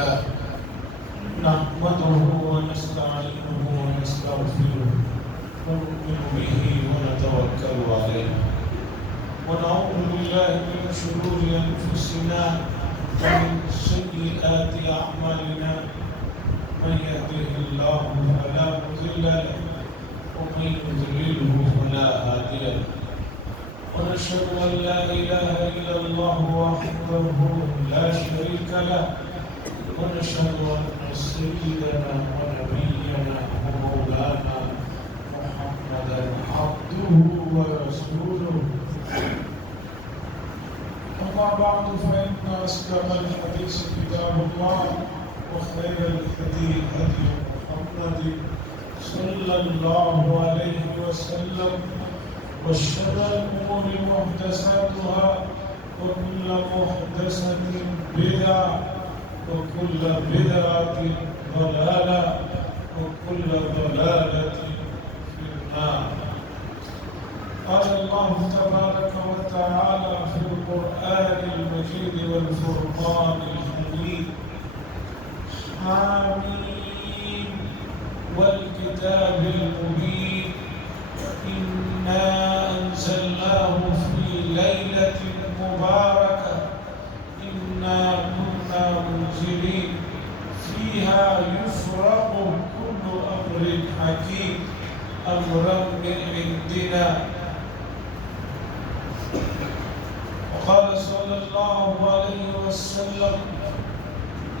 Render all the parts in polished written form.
لله نحمده ونستعينه ونستغفره ونؤمن به ونتوكل عليه ونعوذ بالله من شرور أنفسنا ومن سيئات أعمالنا من يهده الله فلا مضل له ومن يضلله فلا هادي له ونشهد أن لا إله إلا الله وحده لا شريك له ونشهد أن سيدنا ونبينا ومولانا محمدا عبده ورسوله أما بعد فإن أصدق الحديث كتاب الله وخير الهدي هدي محمد صلى الله عليه وسلم وشر الأمور محدثاتها وكل محدثة بدعة وكل بدعة ضلالة وكل ضلالة في النار. قال الله تبارك وتعالى في القرآن المجيد والفرقان الحميد حميم والكتاب المبين إنا أنزلناه في ليلة مباركة إنا كنا منزلين فيها يفرق كل أمر حكيم أمرا من عندنا. وقال صلى الله عليه وسلم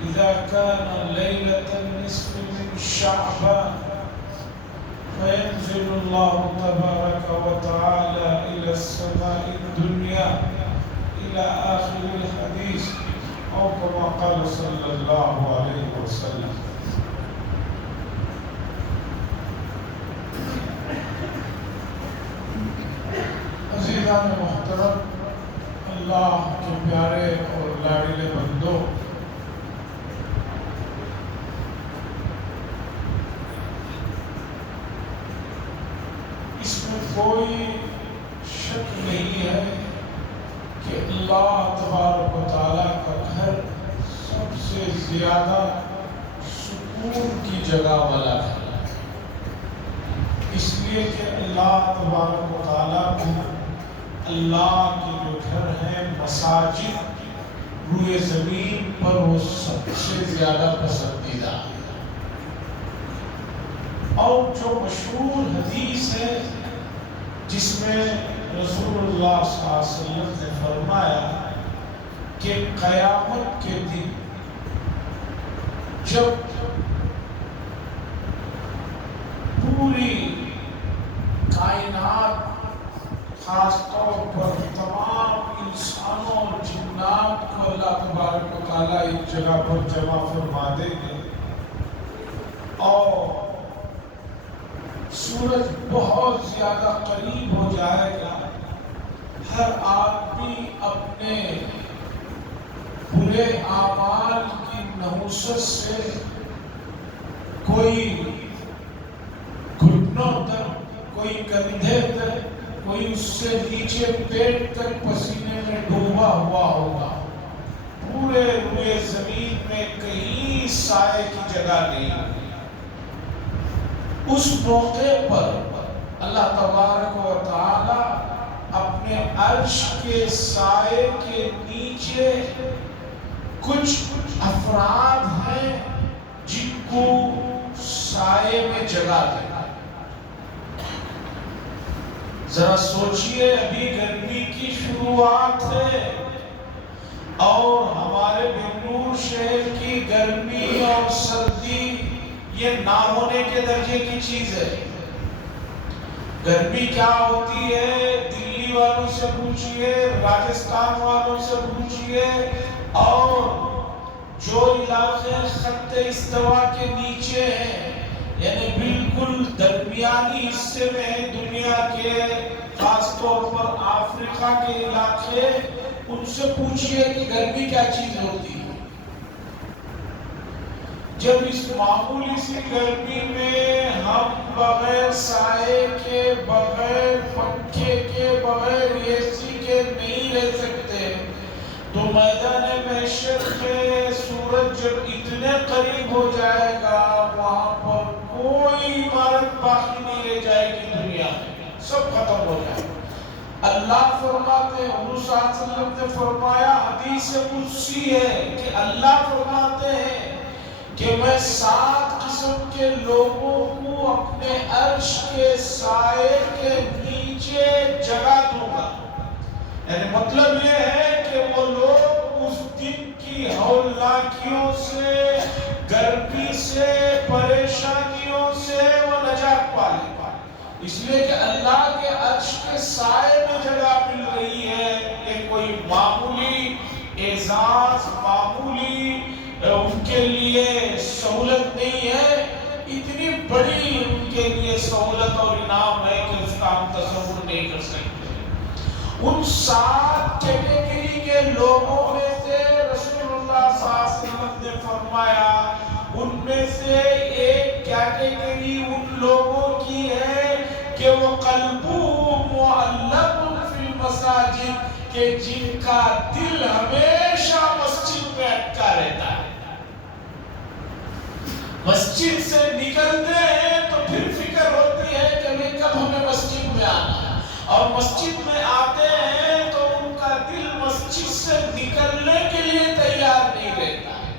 إذا كان ليلة النصف من شعبان فينزل الله تبارك وتعالى إلى السماء الدنيا إلى آخر الحديث أو كما قال صلى الله عليه وسلم. عزیزان محترم، اللہ کے پیارے اور لاڈلے بندو، اس میں کوئی شک نہیں ہے کہ اللہ تبارک و تعالیٰ کا گھر سب سے زیادہ سکون کی جگہ والا ہے، اس لیے کہ اللہ تبارک و تعالیٰ کو اللہ کے جو گھر ہیں مساجد روئے زمین پر وہ سب سے زیادہ پسندیدہ ہے. اور جو مشہور حدیث ہے جس میں رسول اللہ صلی اللہ علیہ وسلم نے فرمایا کہ قیامت کے دن جب پوری کائنات خاص طور پر تمام انسانوں اور جنات کو اللہ تبارک و تعالیٰ ایک جگہ پر جمع فرما دیں گے اور سورج بہت زیادہ قریب ہو جائے گا، ہر آدمی اپنے برے اعمال کی نحوست سے کوئی گھٹنوں تک، کوئی کندھے تک، کوئی اس سے نیچے پیٹ تک پسینے میں ڈوبا ہوا ہوگا. پورے روئے زمین میں کہیں سائے کی جگہ نہیں. اس موقع پر اللہ تبارک و تعالی اپنے عرش کے سائے کے نیچے کچھ افراد ہیں جن کو سائے میں جگہ دے. ذرا سوچئے، ابھی گرمی کی شروعات ہے اور ہمارے بنگلور شہر کی گرمی اور سردی یہ نہ ہونے کے درجے کی چیز ہے. گرمی کیا ہوتی ہے دلی والوں سے پوچھئے، راجستھان والوں سے پوچھئے، اور جو علاقے خط استوا کے نیچے ہیں یعنی بالکل درمیانی حصے میں ہیں دنیا کے، خاص طور پر افریقہ کے علاقے، ان سے پوچھئے کہ گرمی کیا چیز ہوتی ہے. جب اس معمولی سی گرمی میں ہم بغیر سائے کے، بغیر پنکھے کے، بغیر اے سی کے نہیں رہ سکتے، تو میدان محشر میں سورج جب اتنے قریب ہو جائے گا وہاں پر کوئی عمارت باقی نہیں رہ جائے گی دنیا میں، سب ختم ہو جائے گا۔ اللہ فرماتے ہیں، حضور صلی اللہ علیہ وسلم نے فرمایا، حدیث قدسی ہے کہ اللہ فرماتے ہیں کہ میں 7 قسم کے لوگوں کو اپنے عرش کے سائے کے نیچے جگہ دوں گا۔ یعنی مطلب یہ ہے کہ وہ لوگ اس دن کی ہولناکیوں سے، گرمی سے، پریشانیوں سے وہ نجات پا لیں گے، اس لیے کہ اللہ کے عرش کے سائے میں جگہ مل رہی ہے۔ یہ کوئی معمولی اعزاز، معمولی ان کے لیے سہولت نہیں ہے، اتنی بڑی ان کے لیے سہولت اور انعام ہے کہ اس کا ہم تصور نہیں کر سکتے۔ ان 7 کیٹیگری کے لوگوں میں سے رسول اللہ صلی اللہ علیہ وسلم نے فرمایا، ان میں سے ایک کیٹیگری ان لوگوں کی ہے کہ وہ قلبہ معلق فی المساجد، کہ جن کا دل ہمیشہ مسجد میں اٹکا رہتا ہے۔ مسجد سے نکلتے ہیں تو پھر فکر ہوتی ہے کہ کب ہمیں مسجد میں آنا ہے، اور مسجد میں آتے ہیں تو ان کا دل مسجد سے نکلنے کے لیے تیار نہیں رہتا ہے۔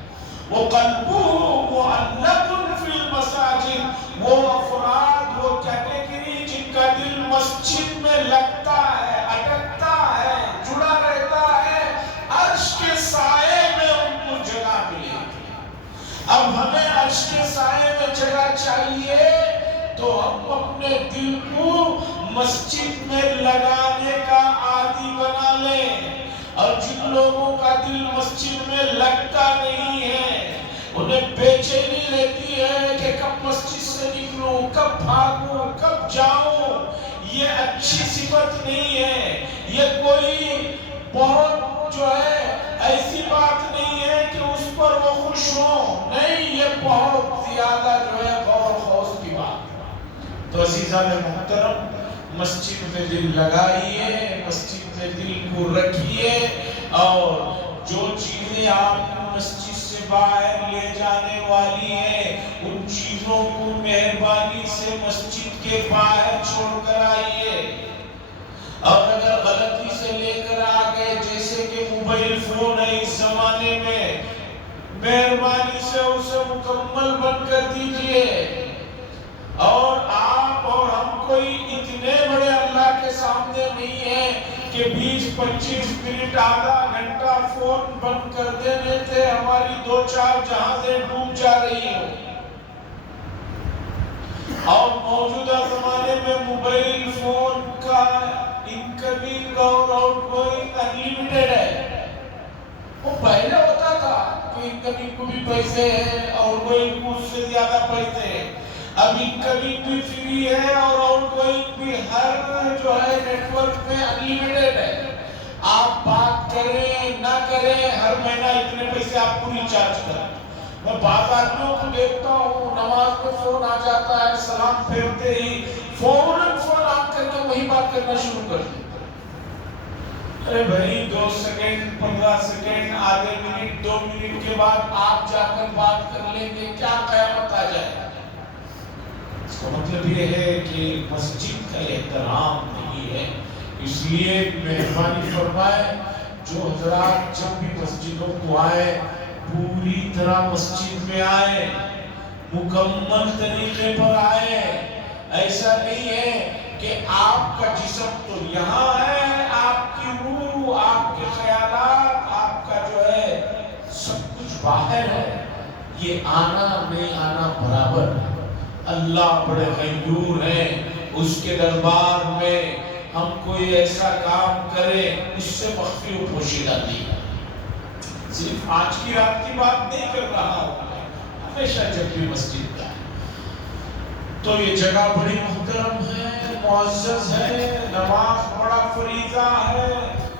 وہ قلبہ معلق فی المساجد، وہ افراد، وہ کیٹیگری جن کا دل مسجد میں لگتا ہے، اٹکتا ہے، جڑا رہتا ہے، عرش کے سائے میں ان کو جگہ ملے گی۔ اب ہمیں عرش کے سائے میں جگہ چاہیے تو ہم اپنے دل کو مسجد میں لگانے کا عادی بنا لیں، اور جن لوگوں کا دل مسجد میں لگتا نہیں ہے، انہیں بے چینی رہتی ہے کہ کب مسجد سے نکلوں، کب بھاگوں، کب جاؤں، یہ اچھی صفت نہیں ہے۔ یہ کوئی بہت جو ہے ایسی بات نہیں ہے کہ اس پر وہ خوش ہوں، نہیں، یہ بہت زیادہ جو ہے غور و خوض کی بات ہے۔ تو عزیزان محترم، مسجد میں دل لگائیے، مسجد میں دل کو رکھیے، اور جو چیزیں آپ مسجد سے باہر لے جانے والی ہیں ان چیزوں کو مہربانی سے مسجد کے باہر چھوڑ کر آئیے۔ اور اگر غلطی سے لے کر آ گئے، جیسے کہ موبائل فون ہے اس زمانے میں، مہربانی سے اسے مکمل بند کر دیجئے۔ اور آپ اور ہم کوئی اتنے بڑے اللہ کے سامنے نہیں ہیں کہ 20-25 منٹ، آدھا گھنٹہ فون بند کر دینے سے ہماری 2-4 جہازیں ڈوب جا رہی ہوں۔ اور موجودہ زمانے میں موبائل فون کا انکمنگ اور آؤٹ گوئنگ انلیمیٹڈ ہے۔ وہ پہلے ہوتا تھا کہ انکمنگ کو بھی پیسے ہیں، آؤٹ گوئنگ کو اس سے زیادہ پیسے ہیں۔ اب انکمنگ بھی فری ہے اور آؤٹ گوئنگ بھی ہر جو ہے نیٹ ورک میں انلیمیٹڈ ہے۔ آپ بات کریں نہ کریں، ہر مہینہ اتنے پیسے آپ کو ریچارج کریں۔ میں بعض آدمیوں کو دیکھتا ہوں، نماز میں فون آ جاتا ہے، سلام پھیرتے ہی فوراً فون آن کر کے وہی بات کرنا شروع کر دیں۔ ارے بھائی 2 سیکنڈ، 15 سیکنڈ، آدھے منٹ، 2 منٹ کے بعد آپ جا کر بات کر لیں گے، کیا قیامت آ جائے؟ اس کا مطلب یہ ہے کہ مسجد کا احترام نہیں ہے۔ اس لیے مہربانی فرمائے، جو حضرات جب بھی مسجدوں کو آئے پوری طرح مسجد میں آئے، مکمل طریقے پر آئے۔ ایسا نہیں ہے کہ آپ کا جسم تو یہاں ہے، آپ کی روح، آپ کے خیالات، آپ کا جو ہے سب کچھ باہر ہے۔ یہ آنا نہیں آنا برابر ہے۔ اللہ بڑے غیور ہیں، اس کے دربار میں ہم کوئی ایسا کام کرے اس سے مخفی و پوشیدہ نہیں ہے۔ صرف آج کی رات کی بات نہیں کر رہا ہوں، ہمیشہ جب بھی مسجد کا ہے تو یہ جگہ بڑی محترم ہے، معزز ہے، نماز بڑا فریضہ ہے۔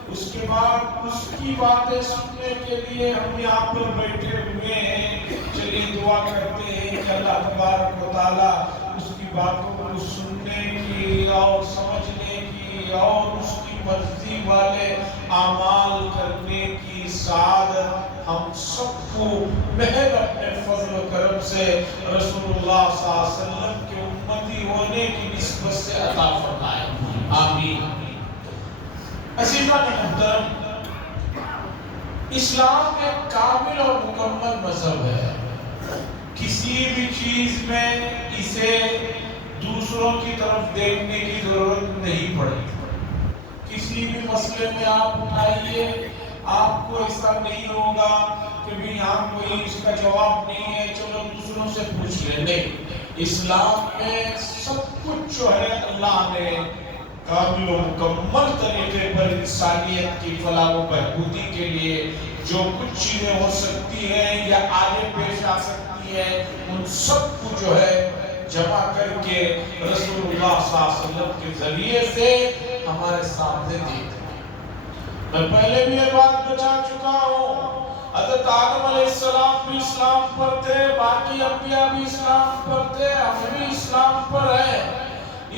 اس کے بعد اس کی باتیں سننے کے لیے ہم یہاں پر بیٹھے ہوئے ہیں۔ چلیے دعا کرتے ہیں کہ اللہ تبارک و تعالیٰ اس کی باتوں کو سننے کی اور سمجھنے کی اور اس کی مرضی والے اعمال کرنے کی سعادت ہم سب کو محض اپنے فضل و کرم سے رسول اللہ صلی اللہ علیہ وسلم کے امتی ہونے کی نسبت سے عطا فرمائے، آمین۔ عزیزان محترم، اسلام ایک کامل اور مکمل مذہب ہے۔ کسی بھی چیز میں اسے دوسروں کی طرف دیکھنے کی ضرورت نہیں پڑی۔ کسی بھی مسئلے میں آپ اٹھائیے، آپ کو ایسا نہیں ہوگا کہ بھی یہاں کوئی اس کا جواب نہیں ہے، چلو دوسروں سے پوچھ لیں۔ نہیں، اسلام میں سب کچھ جو ہے اللہ نے کامل و مکمل طریقے پر انسانیت کی فلاح و بہبودی کے لیے جو کچھ چیزیں ہو سکتی ہیں یا آگے پیش آ سکتی ہیں، ان سب کو جو ہے جمع کر کے رسول اللہ صلی اللہ علیہ وسلم کے ذریعے سے ہمارے سامنے دی۔ میں پہلے بھی یہ بات بتا چکا ہوں، حضرت آدم علیہ السلام بھی اسلام پر تھے، باقی انبیاء بھی اسلام پر تھے، ہم بھی اسلام پر ہیں۔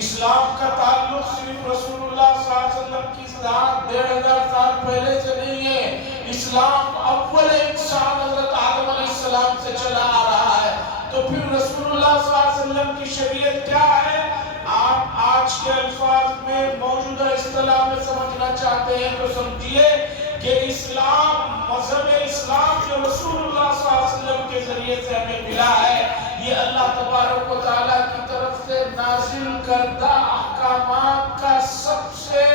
اسلام کا تعلق صرف رسول اللہ صلی اللہ علیہ وسلم کی ذات 1500 سال پہلے سے نہیں ہے۔ اسلام اول انسان حضرت آدم علیہ السلام سے چلا آ رہا ہے۔ تو پھر رسول اللہ صلی اللہ علیہ وسلم کی شریعت کیا ہے؟ آپ آج کے الفاظ میں موجودہ اصطلاح میں سمجھنا چاہتے ہیں تو سمجھیے کہ اسلام، مذہب اسلام جو رسول اللہ صلی اللہ علیہ وسلم کے ذریعے سے ہمیں ملا ہے، یہ اللہ تبارک و تعالیٰ کی طرف سے نازل کردہ احکامات کا سب سے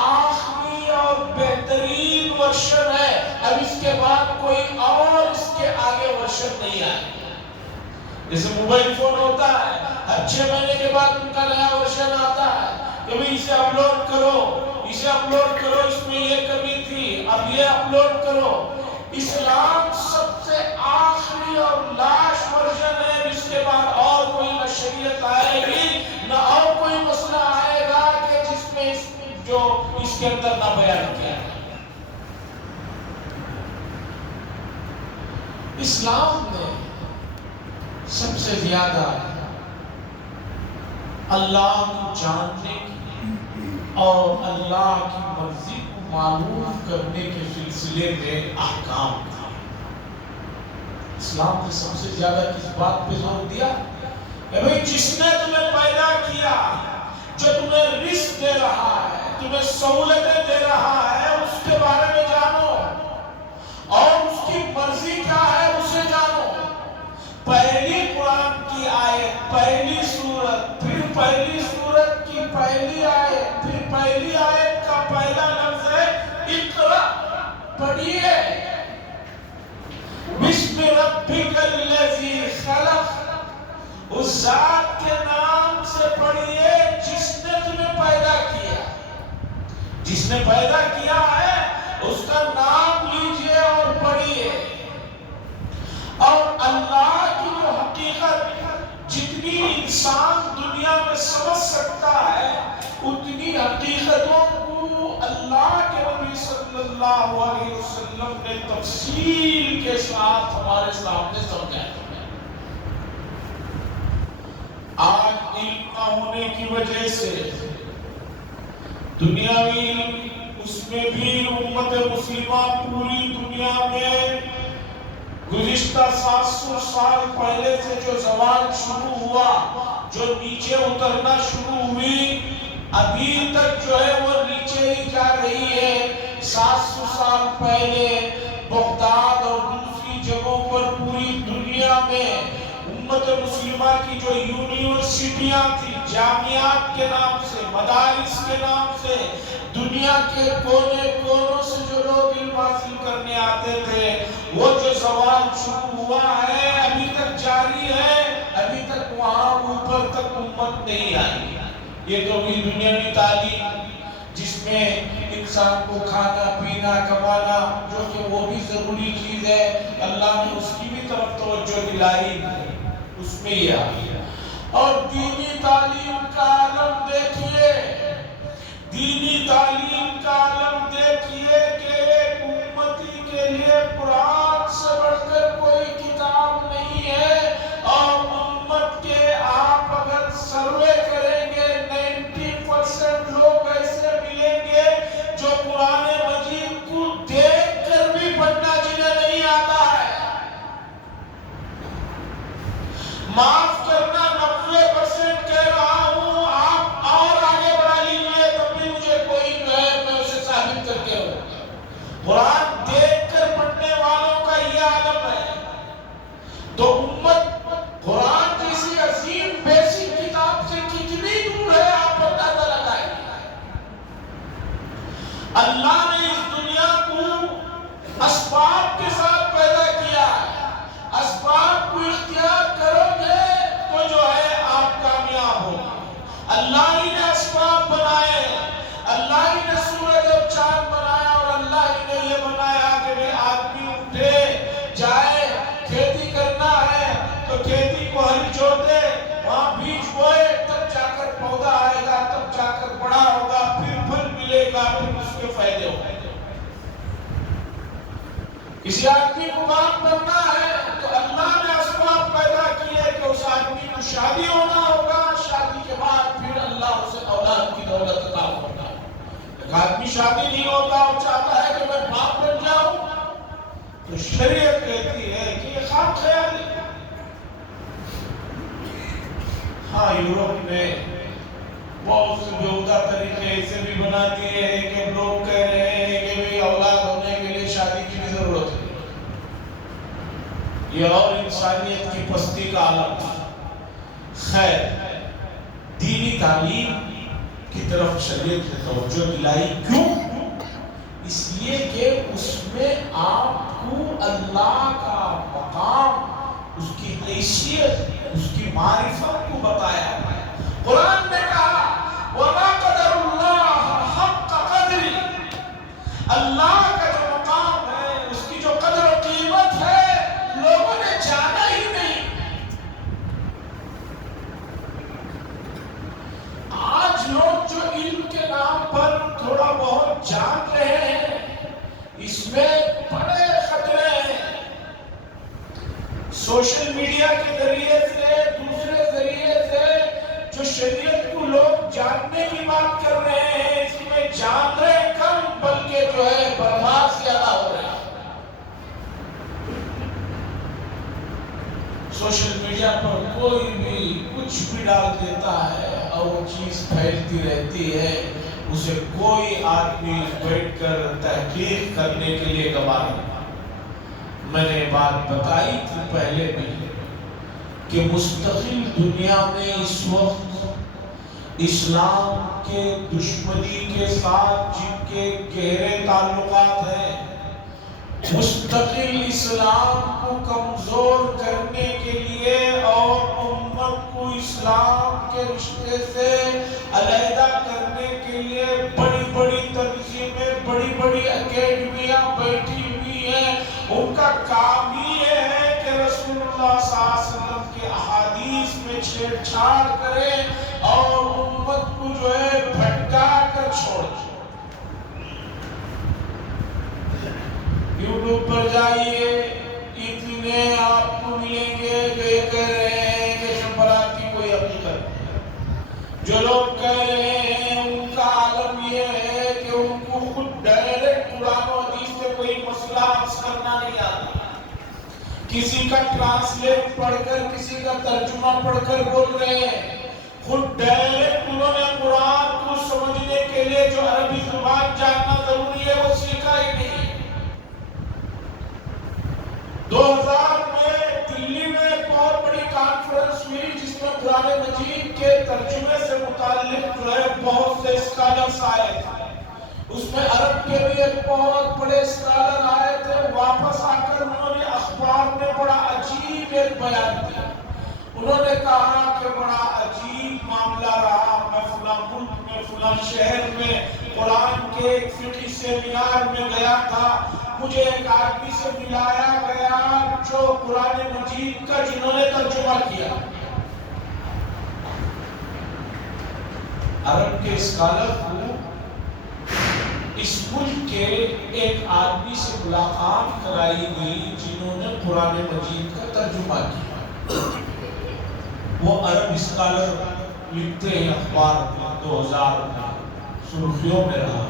آخری اور بہترین ورشن ہے۔ اب اس کے بعد کوئی اور اس کے آگے ورشن نہیں آئے۔ جیسے موبائل فون ہوتا ہے، ہر 6 مہینے کے بعد ان کا نیا ورشن آتا ہے کہ بھئی اسے اپلوڈ کرو، اسے اپلوڈ کرو، اس میں یہ کمی تھی، اب یہ اپلوڈ کرو۔ اسلام سب سے آخری اور لاش ورژن ہے، اس کے بعد اور کوئی نہ شریعت آئے گی نہ اور کوئی مسئلہ آئے گا کہ جس میں جو اس کے اندر نہ بیان کیا ہے۔ اسلام نے سب سے زیادہ اللہ کو جاننے کی اور اللہ کی مرضی کو معلوم کرنے کے سلسلے میں احکام تھا۔ اسلام نے سب سے زیادہ کس بات پہ زور دیا کہ بھئی جس نے تمہیں پیدا کیا، جو تمہیں رزق دے رہا ہے، تمہیں سہولتیں دے رہا ہے، اس کے بارے میں جانو اور اس کی مرضی کیا ہے اسے جانو۔ پہلی قرآن کی آیت، پہلی سورت، پھر پہلی سورت کی پہلی آیت، پھر پہلی آیت کا پہلا لفظ ہے اقرأ، پڑھیے۔ بسم ربک الذی خلق، اس ذات کے نام سے پڑھیے جس نے تمہیں پیدا کیا۔ جس نے پیدا کیا ہے اس کا نام لیجئے اور پڑھیے۔ اور اللہ کی جو حقیقت جتنی انسان دنیا میں سمجھ سکتا ہے، اتنی حقیقتوں کو اللہ کے نبی صلی اللہ علیہ وسلم نے تفصیل کے ساتھ ہمارے سامنے سمجھایا۔ آج علم نہ ہونے کی وجہ سے دنیاوی علم، اس میں بھی امت مسلمہ پوری دنیا میں گزشتہ 700 سال پہلے سے جو زوال شروع ہوا، جو نیچے اترنا شروع ہوئی، ابھی تک جو ہے وہ نیچے ہی جا رہی ہے۔ 700 سال پہلے بغداد اور دوسری جگہوں پر پوری دنیا میں امت مسلمہ کی جو یونیورسٹیاں تھی، جامعات کے نام سے، مدارس کے نام سے، دنیا کے کونے کونوں سے جو لوگ علم حاصل کرنے آتے تھے، وہ جو زوال شروع ہوا ہے ابھی تک جاری ہے، ابھی تک وہاں اوپر تک امت نہیں آئی۔ یہ تو بھی دنیاوی تعلیم جس میں انسان کو کھانا پینا کمانا، جو کہ وہ بھی ضروری چیز ہے، اللہ نے اس کی بھی طرف توجہ دلائی، اس میں یہ آئی۔ اور دینی تعلیم کا عالم دیکھیے، دینی تعلیم کا عالم دیکھیے کہ ایک امتی کے لیے قرآن سے بڑھ کر کوئی کتاب نہیں ہے۔ اور امت کے آپ اگر سروے کریں گے 90% لوگ ایسے ملیں گے جو قرآن مجید کو دیکھ کر بھی پڑھنا جنہیں نہیں معاف کرنا 90% کہہ رہا ہوں، آپ اور آگے بڑھا لیجیے تب بھی مجھے کوئی جو ہے میں اسے ثابت کر کے رہوں گا۔ قرآن دیکھ کر پڑھنے والوں کا یہ عالم ہے۔ تو امت قرآن جیسی عظیم بیسک کتاب سے کتنی دور ہے آپ اندازہ لگائیں۔ اللہ نے اس دنیا کو اسباب کے ساتھ پیدا کیا ہے۔ اسباب کو اختیار کرو گے تو جو ہے آپ کامیاب ہو۔ اللہ ہی نے اسباب بنائے، اللہ ہی نے سورج اور چاند بنایا، اور اللہ ہی نے یہ بنایا کہ بھی آدمی اٹھے جائے، کھیتی کرنا ہے تو کھیتی کو ہل جوتے، وہاں بیج بوئے، تب جا کر پودا آئے گا، تب جا کر بڑا ہوگا، پھر پھل ملے گا، پھر اس کے فائدے ہوں گے۔ کسی آدمی کو کام کرنا ہے تو اللہ نے اسباب پیدا کیے کہ اس آدمی کو شادی ہونا ہوگا، شادی کے بعد پھر اللہ اسے اولاد کی دولت عطا کرنا ہے۔ ایک آدمی شادی نہیں ہوتا اور چاہتا ہے کہ میں باپ بن جاؤں، تو شریعت کہتی ہے کہ یہ خام خیال ہے۔ ہاں، یورپ میں بہت سے بیہودہ طریقے ایسے بھی بنا دیے ہیں کہ لوگ کہہ رہے ہیں کہ بھی اولاد ہونے کے لیے شادی کی بھی ضرورت ہے۔ یہ اور انسانیت کی پستی کا عالم تھا۔ خیر، دینی تعلیم کی طرف شریعت نے توجہ دلائی، کیوں؟ اس لیے کہ اس میں آپ کو اللہ کا مقام، اس کی حیثیت، اس کی معرفت کو بتایا ہے۔ قرآن نے کہا وَمَا قَدَرُ اللَّهَ حَقَّ قَدْرِ، اللہ کا جو مقام ہے، اس کی جو قدر و قیمت ہے، لوگوں نے جانا ہی نہیں۔ آج لوگ جو علم کے نام پر تھوڑا بہت جان رہے ہیں، اس میں بڑے خطرے ہیں۔ سوشل میڈیا کے ذریعے سے، دوسرے ذریعے سے جو شریعت کو لوگ جاننے کی بات کر رہے ہیں، اس میں جان رہے کم بلکہ جو ہے برباد زیادہ ہو رہے ہیں۔ سوشل میڈیا پر کوئی بھی کچھ بھی ڈال دیتا ہے اور وہ چیز پھیلتی رہتی ہے، اسے کوئی آدمی بیٹھ کر تحقیق کرنے کے لیے گوار نہیں۔ میں نے بات بتائی تھی پہلے بھی کہ مستقل دنیا میں اس وقت اسلام کے دشمنی کے ساتھ جن کے گہرے تعلقات ہیں، مستقل اسلام کو کمزور کرنے کے لیے اور امت کو اسلام کے رشتے سے علیحدہ کرنے کے لیے بڑی بڑی تنظیمیں، بڑی بڑی اکیڈمیاں بیٹھی ہوئی ہیں۔ ان کا کام ہی یہ ہے کہ رسول اللہ صلی اللہ علیہ وسلم کے احادیث میں چھیڑ چھاڑ کرے اور امت کو جو ہے بھٹکا کر چھوڑ دے۔ یوٹیوب پر جائیے، اتنے آپ کو ملیں گے جو یہ کہہ رہے ہیں کہ شفاعت کی کوئی حقیقت نہیں۔ جو لوگ کہہ رہے ہیں ان کا عالم یہ ہے کہ ان کو خود ڈائریکٹ قرآن و حدیث سے کوئی مسئلہ حل کرنا نہیں آتا، کسی کا ٹرانسلیٹ پڑھ کر، کسی کا ترجمہ پڑھ کر بول رہے ہیں۔ خود ڈائریکٹ انہوں نے قرآن کو سمجھنے کے لیے جو عربی زبان جاننا ضروری ہے وہ سیکھا ہی نہیں۔ 2000 میں دلی میں ایک بہت بڑی کانفرنس ہوئی جس میں قرآن مجید کے ترجمے سے متعلق جو ہے بہت سے اسکالرز آئے تھے۔ اس میں عرب کے بھی ایک بہت بڑے اسکالر آئے تھے۔ واپس آ کر انہوں نے اخبار میں بڑا عجیب ایک بیان دیا۔ انہوں نے کہا کہ بڑا عجیب معاملہ رہا، میں فلاں ملک میں، فلاں شہر میں قرآن کے ایک فقہی سیمینار میں گیا تھا، مجھے ایک آدمی سے ملایا گیا جو قرآن مجید کا جنہوں نے ترجمہ کیا۔ عرب کے اسکالر کو اس ملک کے ایک آدمی سے ملاقات کرائی گئی جنہوں نے قرآن مجید کا ترجمہ کیا۔ وہ عرب اسکالر لکھتے ہیں اخبار میں، 2000 میں سرخیوں میں رہا۔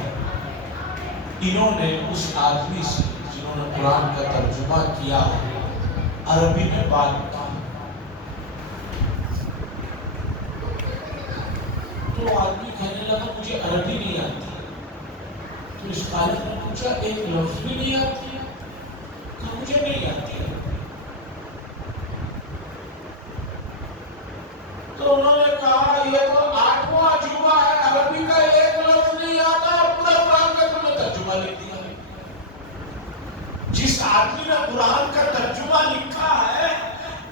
انہوں نے اس آدمی سے جنہوں نے قرآن کا ترجمہ کیا عربی میں بات کی۔ تو آدمی کہنے لگا مجھے عربی نہیں آتی. تو اس قاری نے پوچھا ایک لفظ بھی نہیں آتی؟ کہا مجھے نہیں آتی. تو انہوں نے کہا یہ تو 8واں عجوبہ ہے، عربی کا ایک لفظ نہیں آتا اور پورا قرآن کا تم نے ترجمہ لکھ دیا. جس آدمی نے قرآن کا ترجمہ لکھا ہے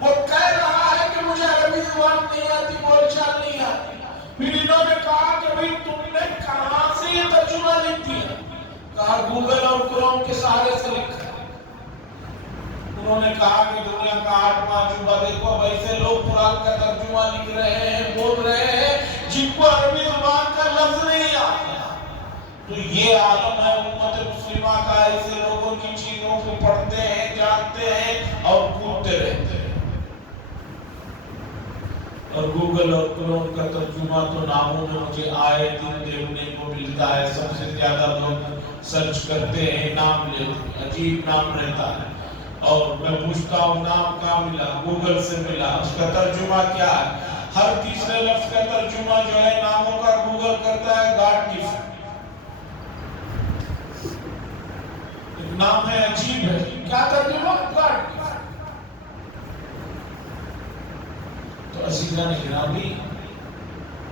وہ کہہ رہا ہے کہ مجھے عربی زبان نہیں آتی، بول چال نہیں آتی. پھر انہوں نے کہا کہ بھئی تم نے کہاں سے یہ ترجمہ لکھ دیا؟ کہا گوگل اور کروم کے سہارے سے لکھا. انہوں نے کہا کہ دنیا کا 8واں عجوبہ دیکھو، اب ایسے لوگ قرآن کا ترجمہ لکھ رہے ہیں، بول رہے ہیں جن کو عربی زبان کا لفظ نہیں آتا. تو یہ عالم ہے امت مسلمہ کا، ایسے لوگوں کی چیزوں کو پڑھتے ہیں، جانتے ہیں اور کودتے رہتے ہیں. اور گوگل اور کروم کا ترجمہ تو ناموں میں مجھے آئے دن دیکھنے کو ملتا ہے. سب سے زیادہ لوگ سرچ کرتے ہیں، نام لیتے ہیں، عجیب نام رہتا ہے. اور میں پوچھتا ہوں نام کہاں ملا؟ گوگل سے ملا. اس کا ترجمہ کیا ہے؟ ہر تیسرے لفظ کا ترجمہ جو ہے ناموں کا گوگل کرتا ہے گاڈ گفٹ. نام ہے عجیب ہے، کیا ترجمہ؟ God gift. تو عزیزان گرامی،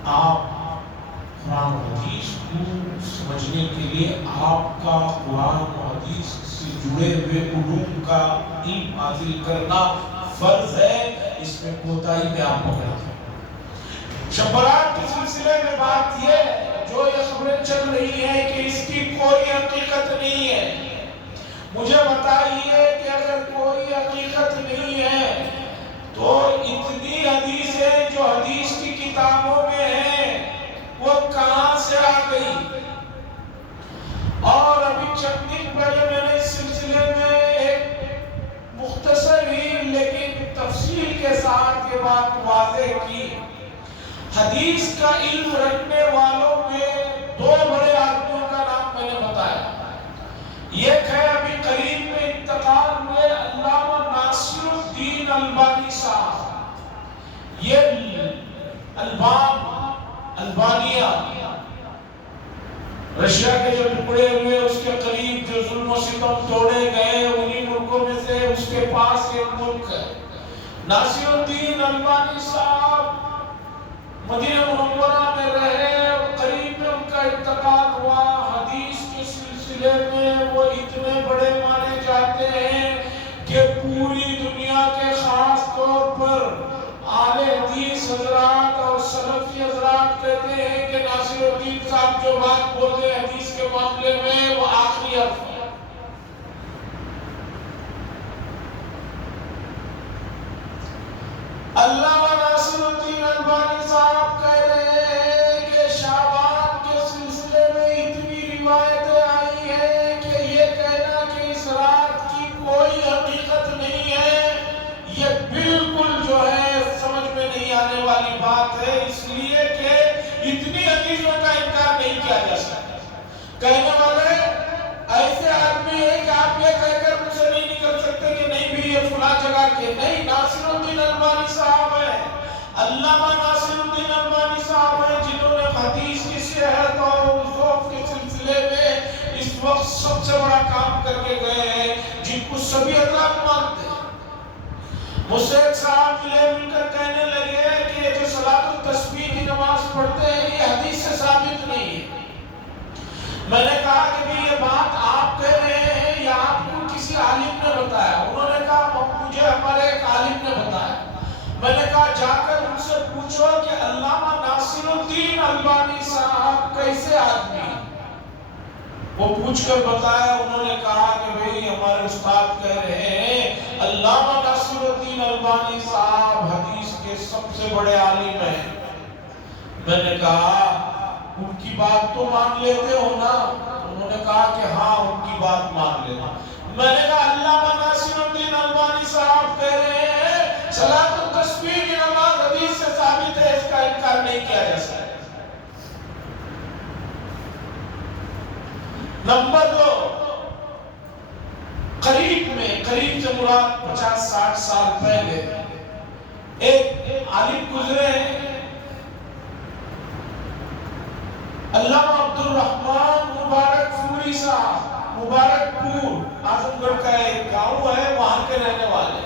آپ قرآن و حدیث کو سمجھنے کے لیے آپ کا قرآن و حدیث سے جڑے ہوئے علوم کا علم حاصل کرنا فرض ہے. اس میں کوتاہی میں آپ پکڑتے ہیں. شب برات کے سلسلے میں بات یہ جو یہ خبریں چل رہی ہیں کہ اس کی کوئی حقیقت نہیں ہے. مجھے بتائیے کہ اگر کوئی حقیقت نہیں ہے تو اتنی حدیثیں جو حدیث کی کتابوں میں ہیں وہ کہاں سے آ گئی؟ اور ابھی چند دن پہلے میں نے اس سلسلے میں ایک مختصر ہی لیکن تفصیل کے ساتھ یہ بات واضح کی. حدیث کا علم رکھنے والوں میں 2 بڑے آدمیوں کا نام میں نے بتایا. ایک ہے ابھی قریب میں انتقال ہوئے علامہ ناصر الدین البانی صاحب. یہ البانیہ رشیا کے جو ٹکڑے ہوئے اس کے قریب جو ظلم و ستم توڑے گئے انہی ملکوں میں سے اس کے پاس ایک ملک ہے. ناصر الدین البانی صاحب مدینہ منورہ میں رہے اور قریب میں ان کا انتقال ہوا. حدیث کے سلسلے میں وہ اتنے بڑے مانے جاتے ہیں کہ پوری دنیا کے خاص طور پر اہل حدیث حضرات اور سلفی حضرات کہتے ہیں کہ ناصر الدین صاحب جو بات بولتے ہیں حدیث کے معاملے میں وہ آخری حرف ہے. علامہ ناصر الدین البانی صاحب کہہ رہے ہیں کہ شعبان کے سلسلے میں اتنی روایتیں آئی ہیں کہ یہ کہنا کہ اس رات کی کوئی حقیقت نہیں ہے یہ بالکل جو ہے سمجھ میں نہیں آنے والی بات ہے. اس لیے کہ اتنی حدیثوں کا انکار نہیں کیا جا سکتا. کہنے والے ایسے آدمی ہیں کہ آپ یہ کہہ کر مجھ سے نہیں نکل سکتے کہ نہیں بھی یہ فلاں جگہ کے نہیں. ناصر الدین البانی صاحب ہے، علامہ ناصر الدین البانی صاحب ہیں جنہوں نے حدیث کی صحت اور ذوق کے سلسلے میں اس وقت سب سے بڑا کام کر کے گئے ہیں جن کو سبھی حضرات مانتے ہیں. مجھ سے ایک صاحب مل کر کہنے لگے کہ یہ جو صلاۃ التسبیح کی نماز پڑھتے ہیں یہ حدیث سے ثابت نہیں ہے. میں نے کہا کہ یہ بات آپ کہہ رہے ہیں یا آپ کو کسی عالم نے بتایا؟ انہوں نے کہا مجھے ہمارے ایک عالم نے بتایا. میں نے کہا جا کر ان سے پوچھو کہ علامہ ناصر الدین البانی صاحب کیسے آدمی ہیں. وہ پوچھ کر بتایا. انہوں نے کہا کہ بھئی ہمارے استاد کہہ رہے ہیں علامہ ناصر الدین البانی صاحب حدیث کے سب سے بڑے عالم ہیں. میں نے کہا ان کی بات تو مان لیتے ہو نا؟ انہوں نے کہا کہ ہاں ان کی بات مان لیتا. میں نے کہا علامہ ناصر الدین البانی صاحب کہہ رہے ہیں صلاۃ التسبیح کی نماز حدیث سے ثابت ہے، اس کا انکار نہیں کیا جا سکتا. نمبر 2، قریب سے مراد 50-60 سال پہلے ایک عالم گزرے ہیں علامہ عبد الرحمن مبارک پوری صاحب، مبارک پور اعظم گڑھ کا ایک گاؤں ہے، وہاں کے رہنے والے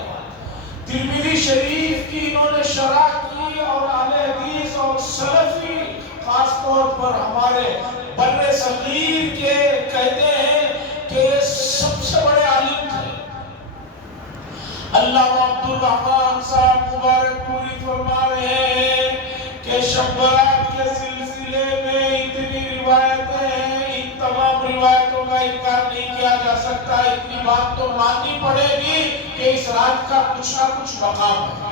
ترمذی شریف کی انہوں نے شرح کی، اور اہل حدیث اور سلفی خاص طور پر ہمارے بر صغیر کے کہتے ہیں کہ یہ سب سے بڑے عالم تھے۔ علامہ عبد الرحمن صاحب مبارک پوری فرما رہے ہیں کہ شب برات کے سلسلے میں اتنی روایتیں ہیں، ان تمام روایتوں کا انکار نہیں کیا جا سکتا، اتنی بات تو ماننی پڑے گی کہ اس رات کا کچھ نہ کچھ مقام ہے۔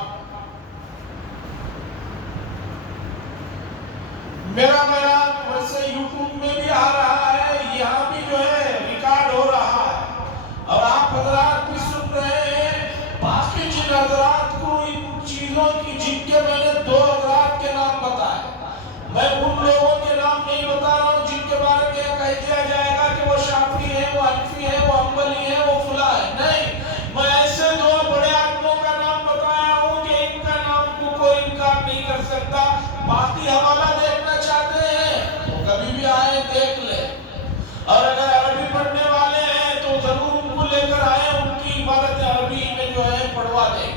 میرا بیان ویسے یوٹیوب میں بھی آ رہا ہے، یہاں بھی جو ہے ریکارڈ ہو رہا ہے، اور آپ حضرات بھی سن رہے ہیں۔ باقی جن حضرات کو ان چیزوں کی، جن کے میں نے 2 حضرات کے نام بتائے، میں ان لوگوں کے نام نہیں بتا رہا ہوں جن کے بارے میں کہہ دیا جائے گا کہ وہ شافعی ہیں، وہ حنفی ہیں، وہ حنبلی ہیں، وہ فلاں ہیں، نہیں، میں ایسے 2 بڑے آدموں کا نام بتایا ہوں کہ ان کا نام کو کوئی انکار نہیں کر سکتا۔ باقی حوالہ دیکھنا چاہتے ہیں تو کبھی بھی آئے دیکھ لیں، اور اگر عربی پڑھنے والے ہیں تو ضرور ان کو لے کر آئے، ان کی عبارت عربی میں جو ہے پڑھوا دیں۔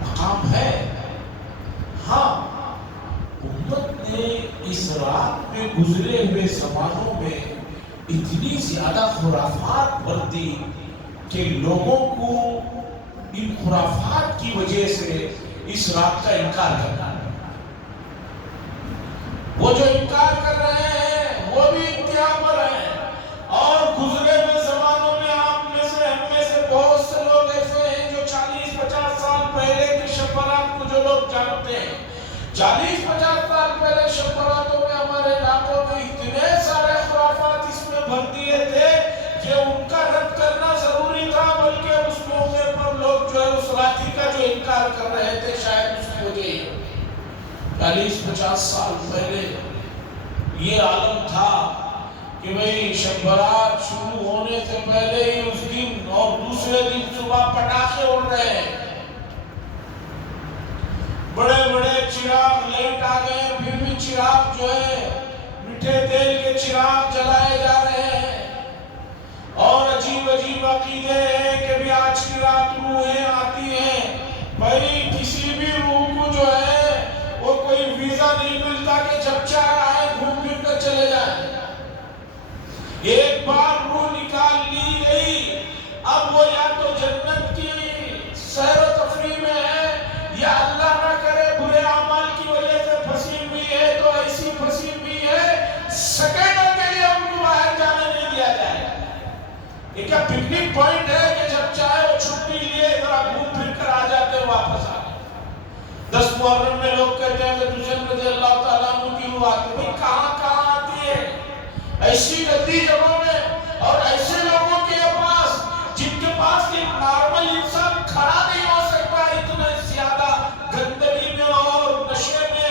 مقام ہے۔ ہاں، امت نے اس رات میں گزرے ہوئے زمانوں میں اتنی زیادہ خرافات بردی کہ لوگوں کو ان خرافات کی وجہ سے اس رات کا انکار کرنا ہے۔ وہ جو انکار کر رہے ہیں وہ بھی انتہا پر ہیں، اور گزرے ہوئے زمانوں میں آپ میں سے، ہم میں سے بہت سے لوگ ایسے ہیں جو 40-50 سال پہلے کی شب برات کو جو لوگ جانتے ہیں، 40-50 سال پہلے شب براتوں میں ہمارے علاقوں میں اتنے سارے خرافات اس میں بھر دیے تھے کہ ان کا رد کرنا ضروری تھا، بلکہ اس موقع پر لوگ جو ہے اس راتی کا جو انکار کر رہے تھے شاید اس کی وجہ 40-50 سال پہلے یہ عالم تھا کہ بھئی شب برات شروع ہونے سے پہلے ہی اس دن اور دوسرے دن صبح پٹاخے اڑ رہے ہیں، بڑے بڑے چراغ لائٹ آ گئے، پھر بھی چراغ جو ہے میٹھے تیل کے چراغ جلائے جا رہے ہیں، اور عجیب عجیب عقیدے ہیں کہ بھی آج کی رات روحیں آتی ہیں۔ بھائی کسی بھی روح کو جو ہے وہ کوئی ویزا نہیں ملتا کہ جب چاہے آئے گھوم پھر کر چلے جائیں۔ ایک بار روح نکال لی گئی، اب وہ یا تو جنت کی سیر و تفریح میں ہے، یا اللہ نہ کرے برے اعمال کی وجہ سے پھنسی ہوئی ہے، تو ایسی پھنسی ہوئی ہے سیکنڈوں کے لیے ان کو باہر جانے نہیں دیا جائے گا۔ یہ کیا پکنک پوائنٹ ہے کہ جب چاہے وہ چھٹی لیے ذرا گھوم پھر کر آ جاتے واپس آ گئے۔ 10 محرم میں لوگ کہتے ہیں کہ حسین رضی اللہ تعالیٰ عنہ کی روح آتی ہے، بھئی کہاں آتی ہے؟ ایسی گندی جگہوں میں، اور ایسے لوگوں کے پاس جن کے پاس ایک نارمل انسان کھڑا نہیں ہو سکتا، اتنے زیادہ گندگی میں اور نشے میں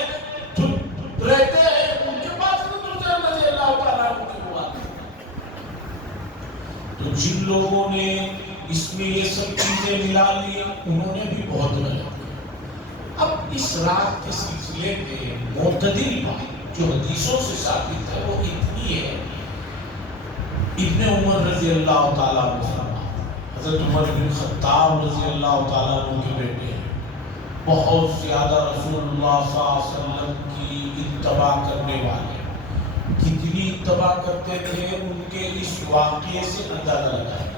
رہتے ہیں، ان کے پاس حسین رضی اللہ تعالیٰ عنہ کی روح آتی ہے۔ تو جن لوگوں نے اس میں یہ سب چیزیں ملا لی، انہوں نے بھی بہت غلط۔ اب اس رات کے سلسلے میں معتدل بات جو حدیثوں سے ثابت ہے وہ اتنی ہے۔ ابن عمر رضی اللہ تعالیٰ عنہ، حضرت عمر بن خطاب رضی اللہ تعالیٰ عنہ کے بیٹے ہیں، بہت زیادہ رسول اللہ صلی اللہ علیہ وسلم کی اتباع کرنے والے، کتنی اتباع کرتے تھے ان کے اس واقعے سے اندازہ لگائیں۔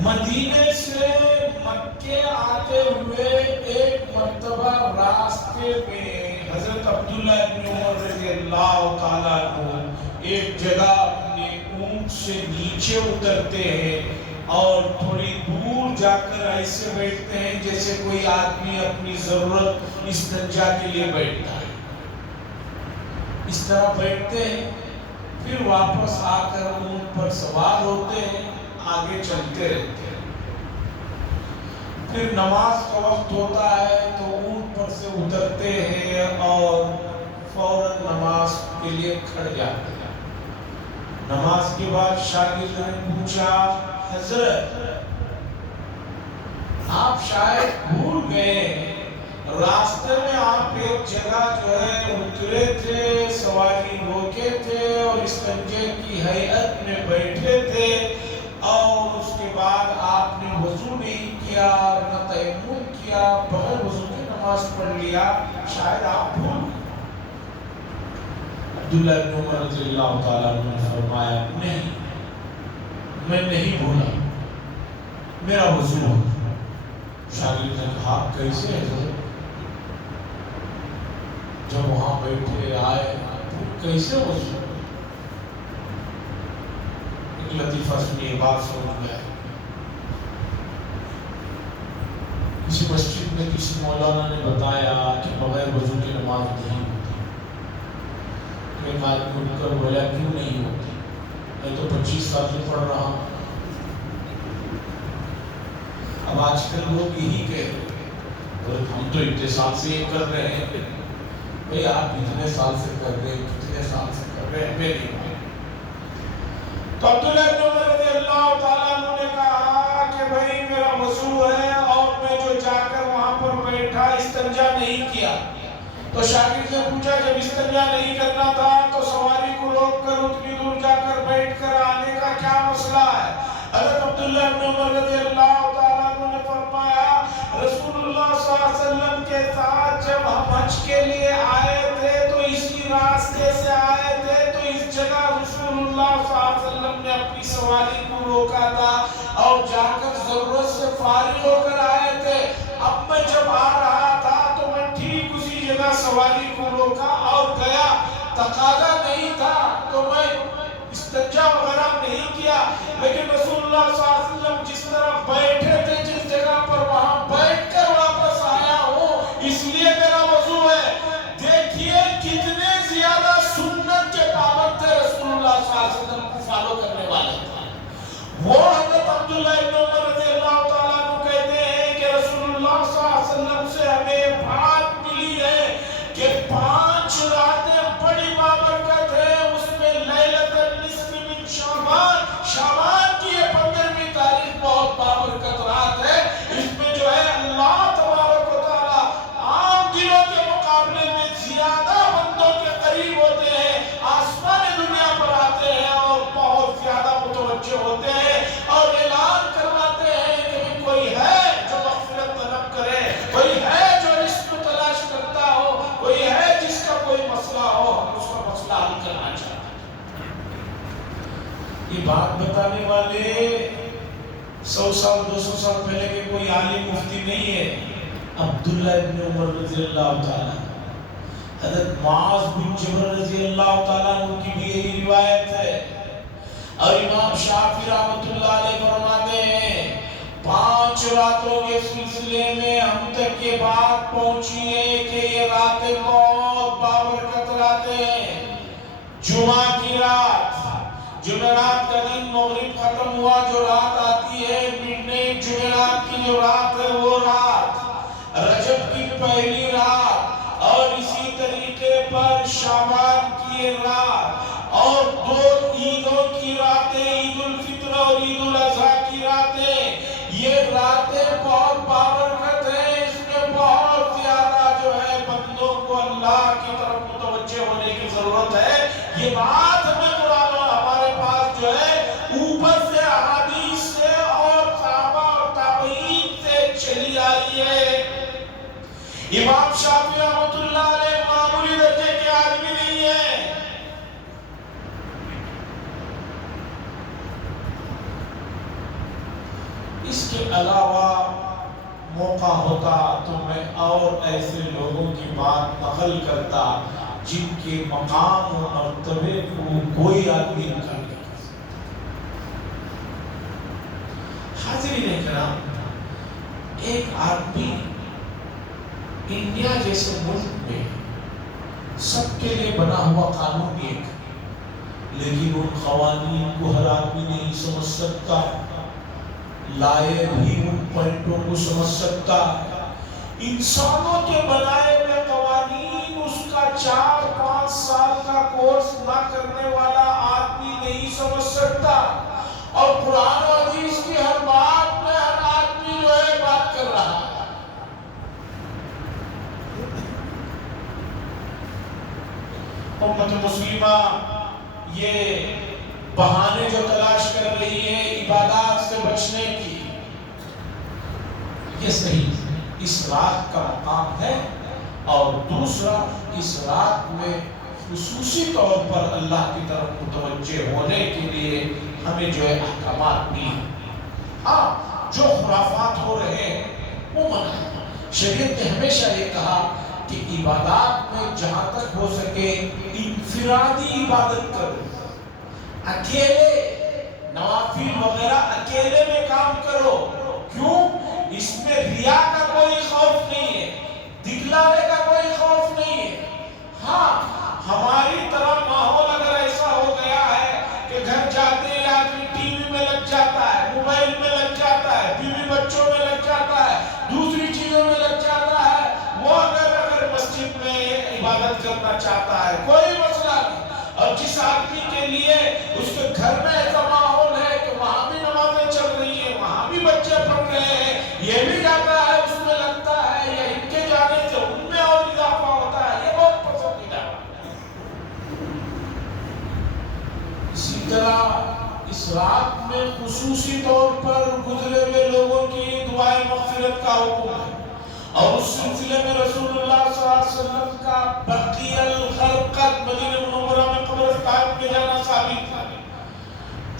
مدینے سے مکے آتے ہوئے ایک مرتبہ راستے میں حضرت عبداللہ ابن عمر رضی اللہ تعالیٰ عنہ ایک جگہ اپنے اونٹ سے نیچے اترتے ہیں، اور تھوڑی دور جا کر ایسے بیٹھتے ہیں جیسے کوئی آدمی اپنی ضرورت استنجا کے لیے بیٹھتا ہے، اس طرح بیٹھتے ہیں، پھر واپس آ کر اونٹ پر سوار ہوتے ہیں، آگے چلتے رہتے ہیں۔ پھر نماز کا وقت ہوتا ہے تو اونٹ پر سے اترتے ہیں اور فوراً نماز کے لیے کھڑ جاتے ہیں۔ نماز کے بعد شاگرد نے پوچھا، حضرت آپ شاید بھول گئے راستے میں آپ ایک جگہ جو ہے اترے تھے، سواری روکے تھے اور استنجے کی ہیئت میں بیٹھے تھے، اور اس کے بعد آپ نے وضو نہیں کیا اور نہ تیمم کیا، بغیر وضو کی نماز پڑھ لیا، شاید آپ بھول گئے۔ عبداللہ بن عمر رضی اللہ تعالیٰ عنہ نے فرمایا نہیں، میں نہیں بھولا، میرا وضو ہو۔ شاگرد نے کہا کیسے ہے؟ جب وہاں بیٹھے آئے کیسے وضو؟ ایک لطیفہ سنیے، بات سمجھ میں آئے۔ کسی مسجد میں کسی مولانا نے بتایا کہ بغیر وضو کی نماز نہیں ہوتی۔ ایک آدمی اٹھ کر بولا کیوں نہیں ہوتی؟ میں تو 25 سال سے پڑھ رہا ہوں۔ اب آج کل لوگ یہی کہہ رہے ہیں ہم تو اتنے سال سے یہ کر رہے ہیں۔ بھئی آپ اتنے سال سے کر رہے ہیں، کتنے سال سے کر رہے ہیں، ہمیں نہیں معلوم۔ تو عبداللہ بن عمر رضی اللہ تعالیٰ عنہ نے کہا کہ بھئی میرا وضو ہے اور میں جو جا کر وہاں پر بیٹھا استنجا نہیں کیا۔ تو شاگرد نے پوچھا جب استنجا نہیں کرنا تھا تو سواری کو روک کر اتنی دور جا کر بیٹھ کر آنے کا کیا مسئلہ ہے؟ حضرت عبداللہ بن عمر رضی اللہ تعالیٰ عنہ نے فرمایا رسول اللہ صلی اللہ علیہ وسلم کے ساتھ جب ہم حج کے لیے آئے تھے تو اسی راستے سے آئے تھے، تو اس جگہ رسول اللہ صلی اللہ علیہ وسلم نے اپنی سواری کو روکا تھا اور جا کر ضرورت سے فارغ ہو کر آئے تھے۔ اب میں جب آ رہا تھا تو میں ٹھیک اسی جگہ سواری کو روکا اور گیا، تقاضا نہیں تھا تو میں استنجا وغیرہ نہیں کیا، لیکن رسول اللہ صلی اللہ علیہ وسلم جس طرح بیٹھے تھے جس جگہ پر وہاں بیٹھ کر واپس آیا ہوں، اس لیے میرا وضو ہے۔ دیکھیے کتنے زیادہ سنت کے پابند تھے رسول اللہ صلی اللہ علیہ وسلم کو فالو کرنے والے تھے۔ وہ حضرت عبداللہ بن عمر رضی اللہ تعالیٰ عنہ کہتے ہیں کہ رسول اللہ صلی اللہ علیہ وسلم سے ہمیں بات ملی ہے کہ 5 راتیں بڑی بابرکت ہے، اس میں لیلۃ النصف من شعبان، شعبان کی یہ 15ویں تاریخ بہت بابرکت رات ہے، اس میں جو ہے اللہ تبارک و تعالیٰ عام دنوں کے مقابلے میں زیادہ بندوں کے قریب ہوتے ہیں، آسمان دنیا پر آتے ہیں اور بہت زیادہ متوجہ ہوتے ہیں اور اعلان کرواتے ہیں کہ کوئی ہے جو مغفرت طلب کرے، کوئی ہے جو رزق تلاش کرتا ہو، کوئی ہے جس کا کوئی مسئلہ ہو، ہم اس کا مسئلہ حل کرنا چاہتے ہیں۔ یہ بات بتانے والے 100 سال 200 سال پہلے کے کوئی عالم مفتی نہیں ہے، عبداللہ بن عمر رضی اللہ تعالیٰ، حضرت معاذ بن جبل رضی اللہ تعالیٰ عنہ کی بھی یہی روایت ہے، اور امام شافعی رحمۃ اللہ علیہ فرماتے ہیں 5 راتوں کے سلسلے میں ہم تک یہ بات پہنچی ہے کہ یہ راتیں بہت بابرکت راتیں ہیں۔ جمعہ کی رات، جمعرات کا دن مغرب ختم ہوا جو رات آتی ہے midnight، جمعرات کی جو رات ہے وہ رات، رجب کی پہلی رات، اور اسی طریقے پر شعبان کی یہ رات، اور 2 عیدوں کی راتیں، عید الفطر اور عید الاضحیٰ کی راتیں، یہ راتیں بہت بابرکت ہیں، اس میں بہت زیادہ جو ہے بندوں کو اللہ کی طرف متوجہ ہونے کی ضرورت ہے۔ یہ بات ہمیں قرآن اور ہمارے پاس جو ہے اوپر سے احادیث سے اور صحابہ اور تابعین سے چلی آئی ہے۔ امام شافعی رحمۃ اللہ علیہ معمولی درجے کے آدمی نہیں ہیں۔ اس کے علاوہ موقع ہوتا تو میں اور ایسے لوگوں کی بات نقل کرتا جن کے مقام و مرتبے کو کوئی آدمی انکار نہیں کر سکتا۔ حاضرین کرام، ایک آدمی انڈیا جیسے ملک میں سب کے لیے بنا ہوا قانون ایک، لیکن ان قوانین کو ہر آدمی نہیں سمجھ سکتا، لائے بھی ان پوائنٹوں کو سمجھ سکتا۔ انسانوں کے بنائے ہوئے قوانین اس کا 4-5 سال کا کورس نہ کرنے والا آدمی نہیں سمجھ سکتا، اور قرآن و حدیث کی ہر بات میں ہر آدمی جو ہے بات کر رہا ہے۔ امت مسلمہ یہ بہانے جو تلاش کر رہی ہے عبادات سے بچنے کی، یہ صحیح اس رات کا مقام ہے۔ اور دوسرا، اس رات میں خصوصی طور پر اللہ کی طرف متوجہ ہونے کے لیے ہمیں جو ہے احکامات ملی۔ ہاں، جو خرافات ہو رہے ہیں وہ منع۔ شریعت نے ہمیشہ یہ کہا کہ عبادات میں جہاں تک ہو سکے انفرادی عبادت کرو، اکیلے نوافل وغیرہ اکیلے میں کام کرو۔ کیوں؟ اس میں ریا کا کوئی خوف نہیں ہے، دکھلاوے کا کوئی خوف نہیں ہے۔ ہاں، ہماری طرح ماحول اگر ایسا ہو گیا ہے کہ گھر جاتے ہی آدمی ٹی وی میں لگ جاتا ہے، موبائل میں لگ جاتا ہے، بیوی بچوں میں لگ جاتا ہے، دوسری چیزوں میں لگ جاتا ہے، وہ اگر مسجد میں عبادت کرنا چاہتا ہے کوئی مسئلہ نہیں۔ اور جس آدمی کے لیے اس کے گھر میں ایسا ماحول ہے کہ وہاں بھی نمازیں چل رہی ہیں، وہاں بھی بچے پڑھ رہے ہیں، یہ بھی جاتا ہے، اس میں لگتا ہے، یا ان کے جانے سے ان میں اور اضافہ ہوتا ہے، یہ بہت پسندیدہ ہے۔ اسی طرح اس رات میں خصوصی طور پر گزرے ہوئے لوگوں کی دعائیں مغفرت کا حکم ہے، اور اس سلسلے میں رسول اللہ صلی اللہ علیہ وسلم کا بقیع الخلقت مدینہ منورہ میں قبرستان میں جانا ثابت ہے۔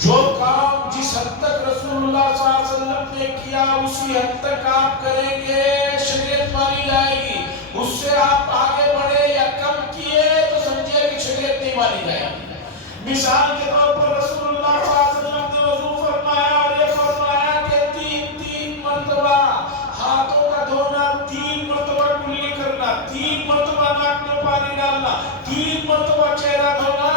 جو کام جس حد تک رسول اللہ صلی اللہ علیہ وسلم نے کیا اسی حد تک آپ کریں گے، شریعت مانی جائے گی۔ اس سے آپ آگے بڑھے یا کم کیے تو سمجھے کہ شریعت نہیں مانی جائے گی۔ مثال کے طور پر رسول اللہ صلی اللہ علیہ وسلم نے وضو فرمایا اور یہ فرمایا کہ تین مرتبہ ہاتھوں کا دھونا، 3 مرتبہ کلی کرنا، 3 مرتبہ ناک میں پانی ڈالنا، 3 مرتبہ چہرہ دھونا،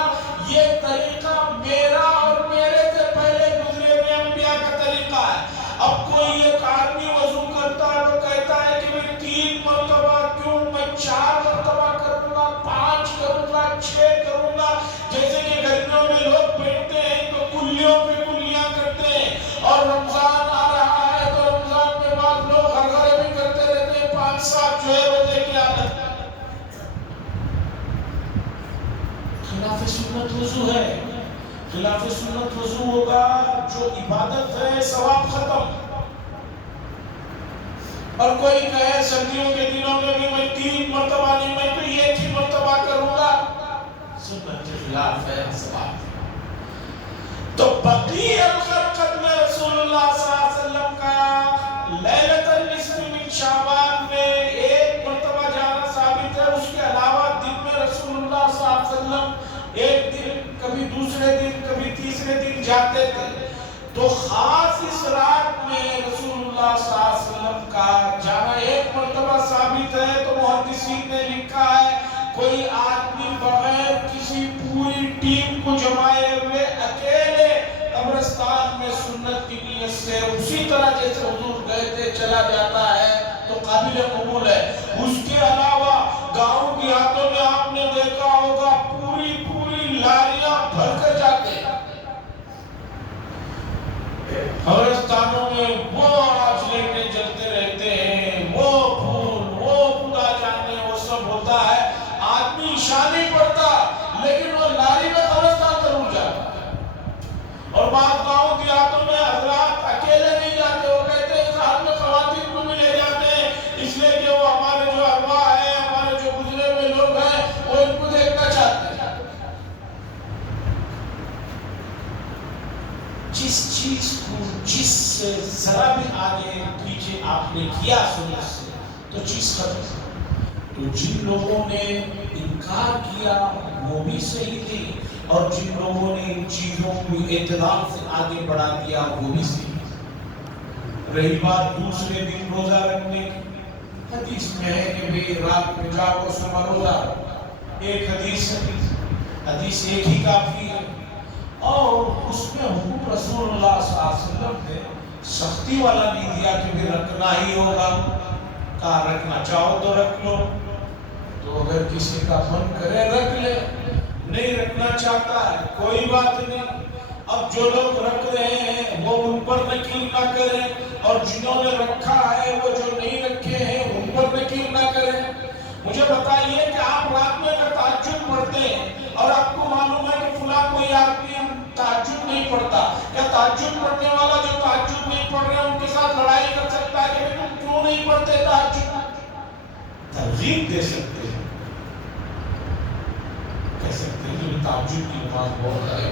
یہ طریقہ میرا اور میرے سے پہلے گزرے ہوئے انبیاء کا طریقہ ہے۔ اب کوئی ایک آدمی وضو کرتا ہے تو کہتا ہے کہ میں 3 مرتبہ کیوں، میں 4 مرتبہ کروں گا، 5 کروں گا، 6 کروں گا۔ جیسے کہ گرمیوں میں لوگ بیٹھتے ہیں تو کلیوں پہ کلیاں کرتے ہیں، اور رمضان آ رہا ہے تو رمضان میں بعض لوگ غرغرے بھی کرتے رہتے ہیں، 5-7 جو ہے روزے کی عادت۔ خلاف سنت وضو ہے، خلاف سنت وضو ہوگا جو عبادت ہے، ثواب ختم۔ اور کوئی کہے سردیوں کے دنوں میں بھی میں 3 مرتبہ نہیں، میں تو 1 ہی مرتبہ کروں گا، سنت کے خلاف ہے، ثواب۔ تو بقیع الخلقت میں رسول اللہ صلی اللہ علیہ وسلم کا لیلۃ النصف من شعبان میں 1 مرتبہ جانا ثابت ہے۔ اس کے علاوہ دن میں رسول اللہ صلی اللہ علیہ وسلم ایک دن، کبھی دوسرے دن، کبھی تیسرے دن جاتے تھے۔ تو خاص اس رات میں رسول اللہ صلی اللہ علیہ وسلم کا جانا 1 مرتبہ ثابت ہے۔ تو محدثین نے لکھا ہے کوئی آدمی بغیر کسی پوری ٹیم کو جمائے ہوئے اکیلے قبرستان میں سنت کی نیت سے اسی طرح جیسے حضور گئے تھے چلا جاتا ہے تو قابل قبول ہے۔ اس کے علاوہ گاؤں دیہاتوں میں آپ نے دیکھا ہوگا پوری لاریاں بھر کر جاتے ہیں قبرستانوں میں، وہ آج لیٹیں جلتے رہتے ہیں، وہ پھول، وہ خدا جانے وہ سب ہوتا ہے، آدمی عشاء نہیں پڑتا لیکن وہ لاری میں قبرستان ضرور جاتا ہے۔ اور بعض گاؤں دیہاتوں میں حضرات اکیلے نہیں جاتے، وہ کہتے ہیں ساتھ میں خواتین کو بھی لے جاتے ہیں، اس لیے کہ وہ ہمارے جو ارواح ہیں، ہمارے جو گزرے ہوئے لوگ ہیں، وہ ان کو دیکھنا چاہتے ہیں۔ جس چیز کو جس سے ذرا بھی آگے پیچھے آپ نے کیا سنت سے تو چیز ختم۔ تو جن لوگوں نے انکار کیا وہ بھی صحیح تھی، اور جن لوگوں نے ان چیزوں کو اعتدال سے آگے بڑھا دیا وہ بھی صحیح۔ رہی بات دوسرے دن روزہ رکھنے کی، حدیث میں ہے کہ بھی رات میں جاگو صبح روزہ، ایک حدیث ایک ہی کافی ہے، اور اس میں حکم رسول اللہ صلی اللہ علیہ وسلم نے سختی والا نہیں دیا کہ بھی رکھنا ہی ہوگا، کہا رکھنا چاہو تو رکھ لو، تو اگر کسی کا من کرے رکھ لے، نہیں رکھنا چاہتا ہے کوئی بات نہیں۔ اب جو لوگ رکھ رہے ہیں وہ ان پر نکیر نہ کریں، اور جنہوں نے رکھا ہے وہ جو نہیں رکھے ہیں ان پر نکیر نہ کریں۔ مجھے بتائیے کہ آپ رات میں اگر تہجد پڑھتے ہیں اور تہجد پڑھنے والا جو تہجد نہیں پڑھ رہے ان کے ساتھ لڑائی کر سکتا ہے کہ تم کیوں نہیں پڑھتے تہجد؟ ترغیب دے سکتے ہیں، کہہ سکتے ہیں کہ تہجد کی نماز بہت ہے،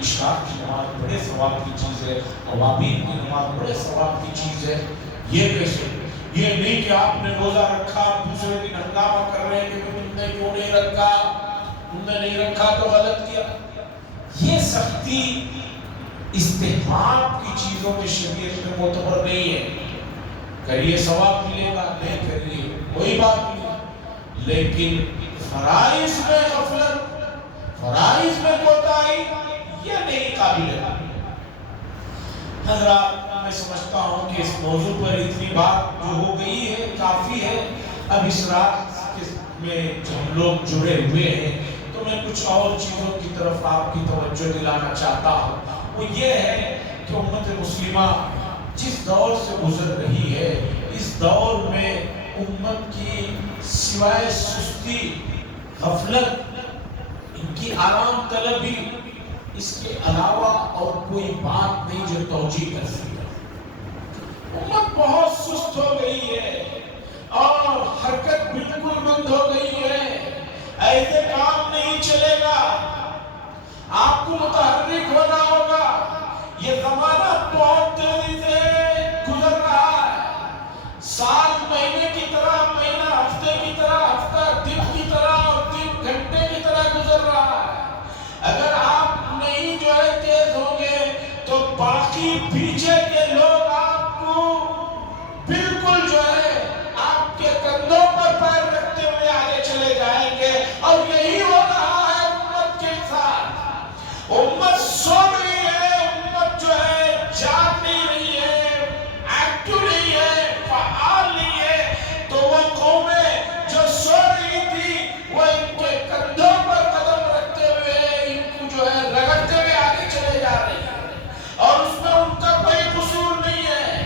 اشراق کی نماز بڑے ثواب کی چیز ہے، اوابین کی نماز بڑے ثواب کی چیز ہے۔ یہ کیسے؟ یہ نہیں کہ آپ نے روزہ رکھا دوسرے دن ہنگامہ کر رہے ہیں کہ تم نے کیوں نہیں رکھا، تم نے نہیں رکھا تو غلط کیا۔ یہ سختی استحباب کی چیزوں کی شریعت میں معتبر نہیں ہے۔ کریے ثواب ملے گا، نہیں کریے کوئی بات نہیں، لیکن فرائض میں غفلت، فرائض میں کوتاہی یہ نہیں قابل ہے۔ حضرات میں سمجھتا ہوں کہ اس موضوع پر اتنی بات جو ہو گئی ہے کافی ہے۔ اب اس رات میں جو ہم لوگ جڑے ہوئے ہیں تو میں کچھ اور چیزوں کی طرف آپ کی توجہ دلانا چاہتا ہوں۔ وہ یہ ہے کہ امت مسلمہ جس دور سے گزر رہی ہے، اس دور میں امت کی سوائے سستی، غفلت، ان کی آرام طلبی، اس کے علاوہ اور کوئی بات نہیں جو توجیہ کر سکتا۔ امت بہت سست ہو گئی ہے اور حرکت بالکل بند ہو گئی ہے۔ ایسے کام نہیں چلے گا، آپ کو متحرک ہونا ہوگا۔ یہ زمانہ بہت تیزی سے گزر رہا ہے، سال مہینے کی طرح مہینہ، ہفتے کی طرح ہفتہ، دن کی طرح اور دن گھنٹے کی طرح گزر رہا ہے۔ اگر آپ نہیں جو ہے تیز ہوں گے تو باقی پیچھے کے لوگ آپ کو بالکل جو ہے آپ کے کندھوں پر پیر رکھتے ہوئے آگے چلے جائیں گے، اور یہی ہو رہا ہے امت کے ساتھ۔ امت سو رہی ہے، امت جو ہے جاگ نہیں رہی ہے، ایکٹو نہیں ہے، فعال نہیں ہے، تو وہ قومیں جو سو رہی تھی وہ ان کے کندھوں پر قدم رکھتے ہوئے ان کو جو ہے رگڑتے ہوئے آگے چلے جا رہی ہے، اور اس میں ان کا کوئی قصور نہیں ہے۔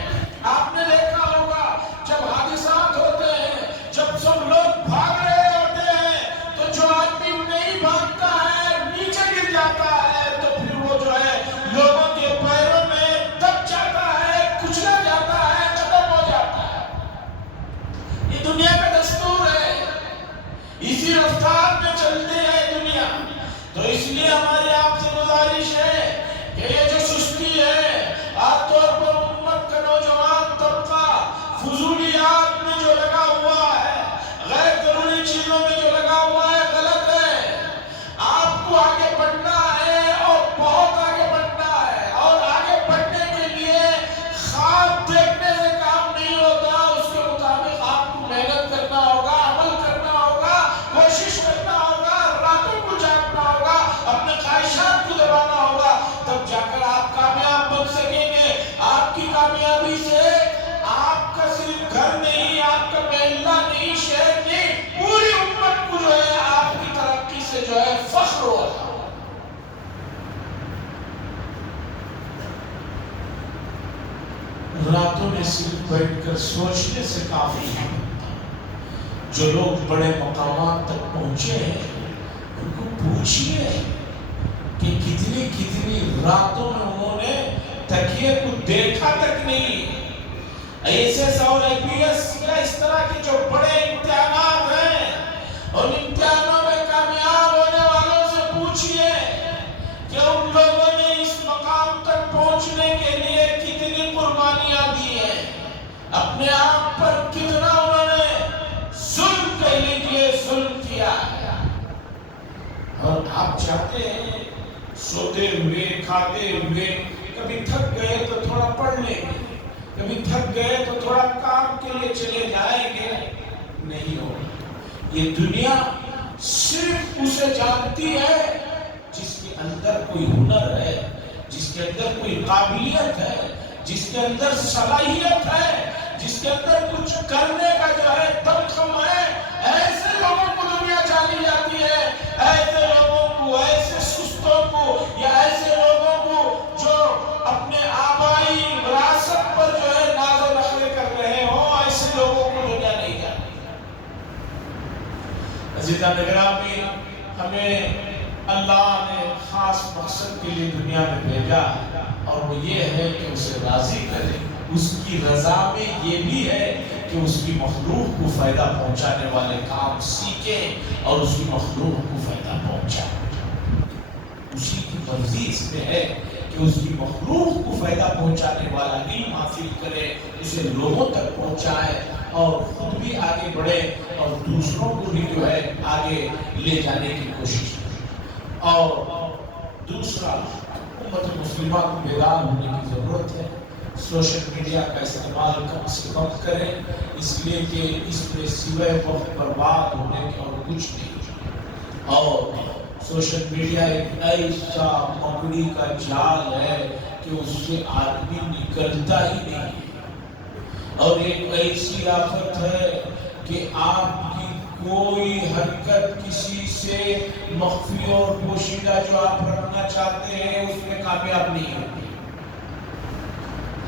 آپ نے دیکھا ہوگا جب حادثات ہوتے ہیں، جب سب لوگ بھاگ رہے ہوتے ہیں، تو جو آدمی نہیں بھاگتا ہے نیچے گر جاتا ہے، تو پھر وہ جو ہے لوگوں کے پیروں میں دب جاتا ہے، کچلا جاتا ہے، ختم ہو جاتا ہے۔ یہ دنیا کا دستور ہے، اسی رفتار میں چلتی ہے دنیا۔ تو اس لیے ہماری آپ سے گزارش ہے کہ یہ جو سستی ہے، خاص طور پر امت کا نوجوان طبقہ فضولیات میں جو لگا ہوا ہے، غیر ضروری چیزوں میں جو لگا ہوا ہے، غلط ہے۔ آپ کو آگے بڑھنا ہے اور بہت آگے بڑھنا ہے، اور آگے بڑھنے کے لیے خواب دیکھنے سے کام نہیں ہوتا، اس کے مطابق آپ کو محنت کرنا ہوگا، عمل کرنا ہوگا، کوشش کرنا ہوگا، راتوں کو جاگنا ہوگا، اپنے خواہشات کو دبانا ہوگا، تب جا کر آپ کامیاب بن سکیں گے۔ آپ کی کامیابی سے آپ کا صرف گھر نہیں، آپ کا محلہ نہیں، شہر نہیں، پوری امت کو جو ہے آپ کی ترقی سے جو ہے فخر ہوگا۔ راتوں میں صرف بیٹھ کر سوچنے سے کافی ہے۔ جو لوگ بڑے مقامات تک پہنچے ہیں ان کو پوچھئے کہ کتنی راتوں میں انہوں نے تکیے کو دیکھا تک نہیں۔ ایسے اور IPS یا اس طرح کے جو بڑے امتحانات ہیں، ان امتحانوں میں کامیاب ہونے والوں سے پوچھئے کہ ان لوگوں نے اس مقام تک پہنچنے کے لیے کتنی قربانیاں دی ہیں، اپنے آپ پر کتنا انہوں نے ظلم کر لیجئے ظلم کیا ہے۔ اور آپ چاہتے ہیں سوتے ہوئے، کھاتے ہوئے، کبھی تھک گئے تو تھوڑا پڑھ لیں گے، کبھی تھک گئے تو تھوڑا کام کے لیے چلے جائیں گے، نہیں ہوگا۔ یہ دنیا صرف اسے جانتی ہے جس کے اندر کوئی ہنر ہے، جس کے اندر کوئی قابلیت ہے، جس کے اندر صلاحیت ہے، جس کے اندر کچھ کرنے کا جو ہے دمخم ہے۔ ایسے لوگوں کو دنیا جانی جاتی ہے، ایسے لوگوں کو، ایسے سستوں کو، یا ایسے لوگوں کو جو اپنے آبائی وراثت پر جو ہے ناز و نخرے کر رہے ہوں، ایسے لوگوں کو دنیا نہیں جاتی۔ عزیزان گرامی، ہمیں اللہ نے خاص مقصد کے لیے دنیا میں بھیجا، اور وہ یہ ہے کہ اسے راضی کرے۔ اس کی رضا میں یہ بھی ہے کہ اس کی مخلوق کو فائدہ پہنچانے والے کام سیکھے اور اس کی مخلوق کو فائدہ پہنچائے۔ اسی کی مرضی اس میں ہے کہ اس کی مخلوق کو فائدہ پہنچانے والا علم حاصل کرے، اسے لوگوں تک پہنچائے اور خود بھی آگے بڑھے اور دوسروں کو بھی جو ہے آگے لے جانے کی کوشش کرے۔ اور دوسرا، امت مسلمہ کو بیدار ہونے کی ضرورت ہے۔ سوشل میڈیا کا استعمال کم سے کم کریں، اس لیے کہ اس میں سوائے وقت برباد ہونے کے اور کچھ نہیں۔ اور سوشل میڈیا ایک ایسا مکڑی کا جال ہے کہ اس سے آدمی نکلتا ہی نہیں، اور ایک ایسی آفت ہے کہ آپ کی کوئی حرکت کسی سے مخفی اور پوشیدہ جو آپ رکھنا چاہتے ہیں اس میں کامیاب نہیں ہوتی۔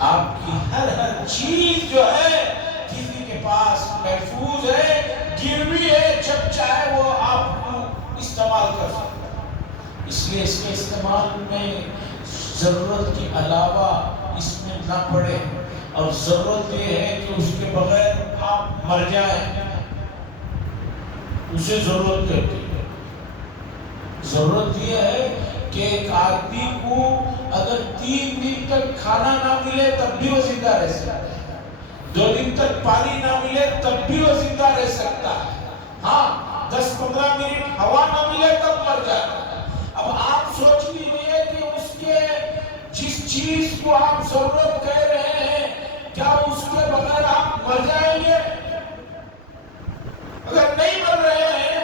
آپ کی ہر چیز جو ہے کسی کے پاس محفوظ ہے، گروی ہے، جب چاہے وہ آپ کو استعمال کر سکتا ہے۔ اس لیے اس کے استعمال میں ضرورت کے علاوہ اس میں نہ پڑے، اور ضرورت یہ ہے کہ اس کے بغیر آپ مر جائیں، اسے ضرورت کرتی ہے۔ ضرورت یہ ہے کہ ایک آدمی کو اگر 3 دن تک کھانا نہ ملے تب بھی وہ زندہ رہ سکتا ہے، 2 دن تک پانی نہ ملے تب بھی وہ زندہ رہ سکتا ہے، ہاں 10-15 منٹ ہوا نہ ملے تب مر جاتا ہے۔ اب آپ سوچ لیجیے کہ اس کے جس چیز کو آپ ضرورت کہہ رہے ہیں، کیا اس کے بغیر آپ مر جائیں گے؟ اگر نہیں مر رہے ہیں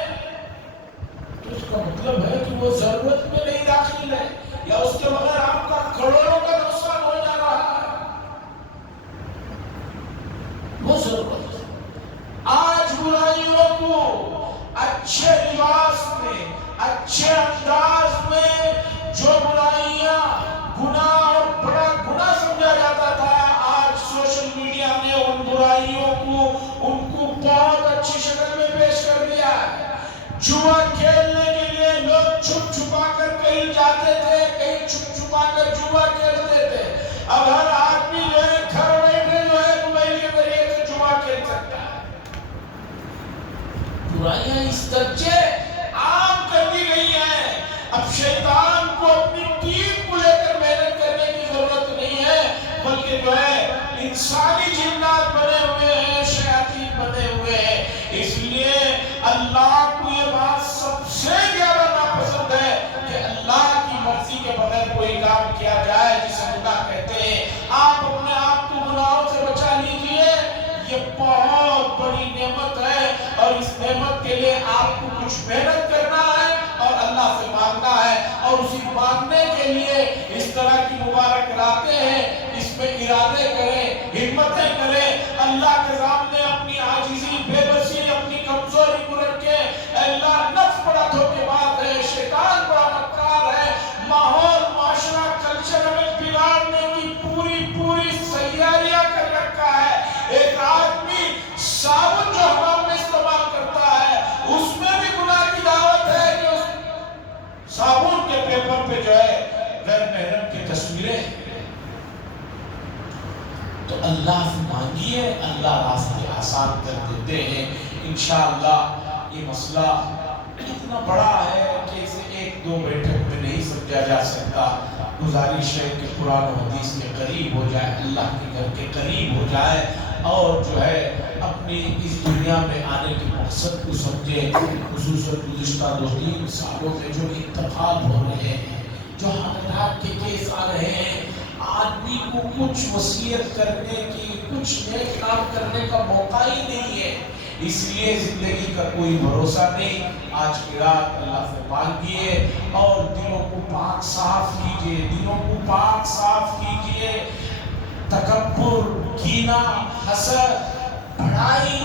تو اس کا مطلب ہے کہ وہ ضرورت میں نہیں داخل ہے، یا اس کے بغیر آپ کا کروڑوں کا نقصان ہو جا رہا ہے۔ وہ ضرورت ہے۔ آج برائیوں کو اچھے لباس میں، اچھے انداز میں جو برائیاں گناہ اور بڑا گناہ سمجھا جاتا تھا، آج سوشل میڈیا نے ان برائیوں کو بہت اچھی شکل میں پیش کر دیا ہے۔ جوا کھیلنے کے لیے لوگ چھپ چھپا کر کہیں جاتے تھے، کہیں چھپ چھپا کر جوا کھیلتے تھے۔ اب ہر آدمی جو ہے گھر بیٹھے جو ہے موبائل کے ذریعے سے جوا کھیل سکتا ہے۔ برائیاں اس درجے عام کر دی گئی ہیں، اب شیطان کو اپنی ٹیم کو لے کر محنت کرنے کی ضرورت نہیں ہے، بلکہ جو ہے انسانی جنات بنے ہوئے ہیں، شیاطین بنے ہوئے ہیں۔ اس لیے اللہ کو یہ بات سب سے زیادہ ناپسند ہے کہ اللہ کی مرضی کے بغیر کوئی کام کیا جائے جسے گناہ کہتے ہیں۔ آپ اپنے آپ کو گناہوں سے بچا لیجئے، یہ بہت بڑی نعمت ہے، اور اس نعمت کے لیے آپ کو کچھ محنت کرنا ہے اور اللہ سے مانگنا ہے، اور اسی مانگنے کے لیے اس طرح کی مبارک راتیں ہیں، اس میں ارادے کریں، ہمتیں کریں، اللہ کے سامنے اپنی عاجزی، بے بسی، اپنی کمزوری کو رکھیں۔ اللہ نفس بڑا دھوکے باز ہے، شیطان بڑا مکار ہے، ماحول، معاشرہ، کلچر میں بگاڑنے کی پوری سیاریاں کر رکھا ہے۔ ایک آدمی صابن جو حمام میں استعمال کرتا ہے، اس میں بھی گناہ کی دعوت ہے کہ اس صابن کے پیپر پہ جو ہے غیر محرم کی تصویریں۔ تو اللہ سے مانگیے، اللہ راستے آسان کر دیتے ہیں انشاءاللہ۔ یہ مسئلہ اتنا بڑا ہے کہ اسے 1-2 بیٹھک میں نہیں سمجھا جا سکتا۔ گزارش ہے کہ قرآن و حدیث کے قریب ہو جائے، اللہ کے گھر کے قریب ہو جائے، اور جو ہے اپنی اس دنیا میں آنے کے مقصد کو سمجھے۔ خصوصاً گزشتہ 2-3 سالوں میں جو انتخاب ہو رہے ہیں، جو حالات کے کیس آ رہے ہیں، آدمی کو کچھ وصیت کرنے کی، کچھ نیک کام کرنے کا موقع ہی نہیں ہے۔ اس لیے زندگی کا کوئی بھروسہ نہیں۔ آج کی رات اللہ سے مانگیے اور دلوں کو پاک صاف کیجئے، دلوں کو پاک صاف کیجئے۔ تکبر، کینہ، حسد، بڑائی،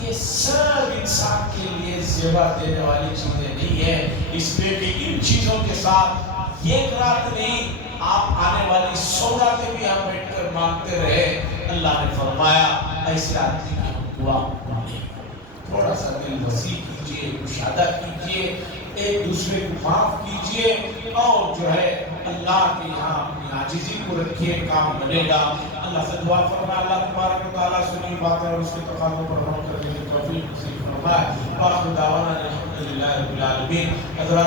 یہ سب انسان کے لیے زیبا دینے والی چیزیں نہیں ہیں۔ اس لیے کہ ان چیزوں کے ساتھ ایک رات نہیں، آپ آنے والی 100 راتیں بھی ہم بیٹھ کر مانگتے رہے۔ اللہ نے فرمایا ایسے آدمی کی ہم دعا نہیں۔ تھوڑا سا دل وسیع کیجئے، مشاہدہ کیجئے، ایک دوسرے کو معاف کیجئے اور جو ہے اللہ کے یہاں اپنی عاجزی کو رکھیے، کام بنے گا۔ اللہ سے دعا فرما اللہ تبارک و تعالیٰ سنی باتیں اور اس کے تقاضوں پر عمل کرنے کی توفیق نصیب فرمائے۔ وآخر دعوانا الحمدللہ رب العالمین۔